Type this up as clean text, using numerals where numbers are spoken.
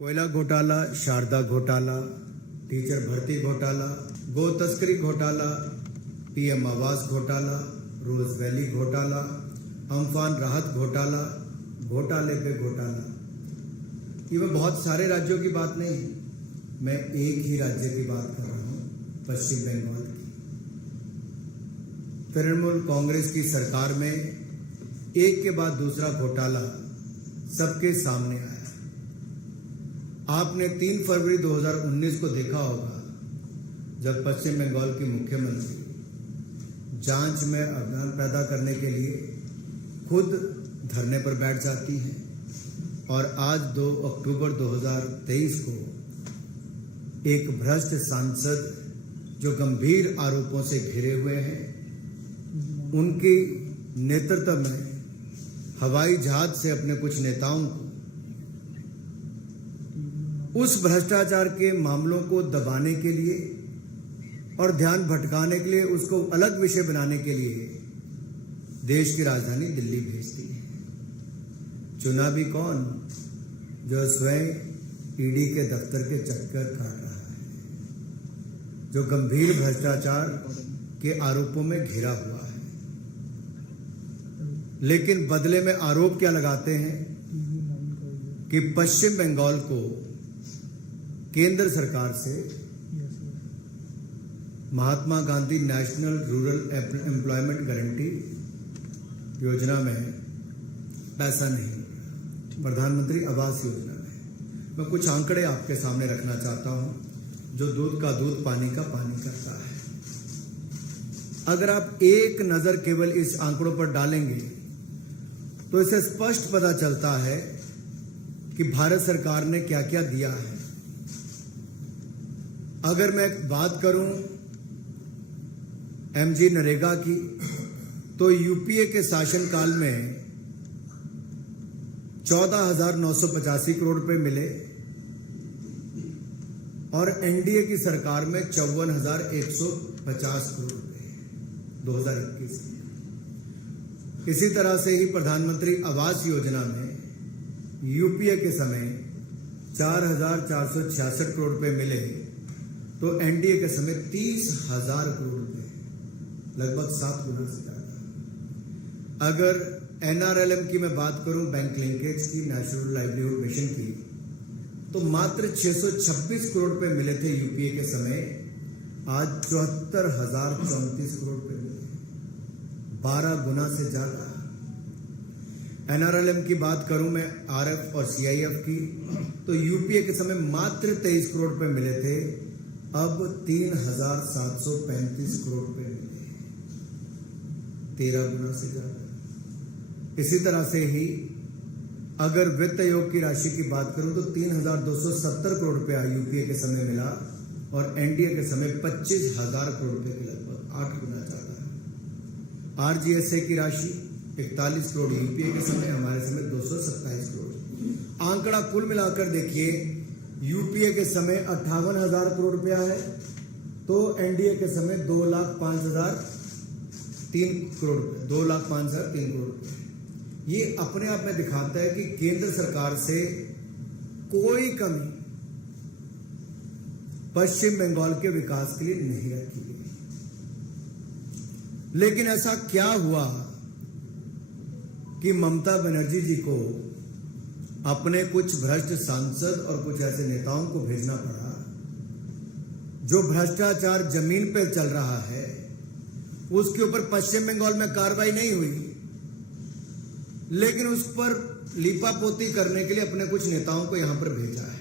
कोयला घोटाला, शारदा घोटाला, टीचर भर्ती घोटाला, गो तस्करी घोटाला, पीएम आवास घोटाला, रोज वैली घोटाला, अम्फान राहत घोटाला, घोटाले पे घोटाला। ये मैं बहुत सारे राज्यों की बात नहीं, मैं एक ही राज्य की बात कर रहा हूं, पश्चिम बंगाल की। तृणमूल कांग्रेस की सरकार में एक के बाद दूसरा घोटाला सबके सामने आया। आपने 3 फरवरी 2019 को देखा होगा, जब पश्चिम बंगाल की मुख्यमंत्री जांच में अभियान पैदा करने के लिए खुद धरने पर बैठ जाती हैं और आज 2 अक्टूबर 2023 को एक भ्रष्ट सांसद जो गंभीर आरोपों से घिरे हुए हैं, उनकी नेतृत्व में हवाई जहाज से अपने कुछ नेताओं को उस भ्रष्टाचार के मामलों को दबाने के लिए और ध्यान भटकाने के लिए, उसको अलग विषय बनाने के लिए देश की राजधानी दिल्ली भेजती है। चुना भी कौन? जो स्वयं ईडी के दफ्तर के चक्कर काट रहा है, जो गंभीर भ्रष्टाचार के आरोपों में घिरा हुआ है। लेकिन बदले में आरोप क्या लगाते हैं कि पश्चिम बंगाल को केंद्र सरकार से Mahatma Gandhi national rural employment guarantee योजना में पैसा नहीं, प्रधानमंत्री आवास योजना में। मैं कुछ आंकड़े आपके सामने रखना चाहता हूं, जो दूध का दूध पानी का पानी करता है। अगर आप एक नजर केवल इस आंकड़ों पर डालेंगे तो इसे स्पष्ट पता चलता है कि भारत सरकार ने क्या क्या दिया है। अगर मैं बात करूं एमजी नरेगा की, तो यूपीए के शासनकाल में 14,985 करोड़ रुपए मिले और एनडीए की सरकार में 54,150 करोड़ रुपए 2021 में। इसी तरह से ही प्रधानमंत्री आवास योजना में यूपीए के समय 4,466 करोड़ रुपए मिले, तो एनडीए के समय 30,000 करोड़ रुपए, लगभग 7 गुना से ज्यादा। अगर एनआरएलएम की मैं बात करूं, बैंक लिंकेज की, नेशनल लाइवलीहुड मिशन की, तो मात्र 626 करोड़ रुपए मिले थे यूपीए के समय, आज 74,034 करोड़ रुपए मिले, 12 गुना से ज्यादा। एनआरएलएम की बात करूं मैं आरएफ और सीआईएफ की, तो यूपीए के समय मात्र 23 करोड़ रुपए मिले थे, अब 3,735 करोड़ रुपए मिले, 13 गुना से ज्यादा। इसी तरह से ही अगर वित्त आयोग की राशि की बात करूं तो 3,270 करोड़ रुपया यूपीए के समय मिला और एनडीए के समय 25,000 करोड़ रुपए के लगभग 8 गुना ज्यादा। आरजीएसए की राशि 41 करोड़ यूपीए के समय, हमारे समय 227 करोड़। आंकड़ा कुल मिलाकर देखिए, यूपीए के समय 58,000 करोड़ रुपया है, तो एनडीए के समय 2,05,003 करोड़ रुपए, 2,05,003 करोड़ रुपए। ये अपने आप में दिखाता है कि केंद्र सरकार से कोई कमी पश्चिम बंगाल के विकास के लिए नहीं रखी गई। लेकिन ऐसा क्या हुआ कि ममता बनर्जी जी को अपने कुछ भ्रष्ट सांसद और कुछ ऐसे नेताओं को भेजना पड़ा, जो भ्रष्टाचार जमीन पर चल रहा है, उसके ऊपर पश्चिम बंगाल में कार्रवाई नहीं हुई, लेकिन उस पर लीपापोती करने के लिए अपने कुछ नेताओं को यहां पर भेजा है।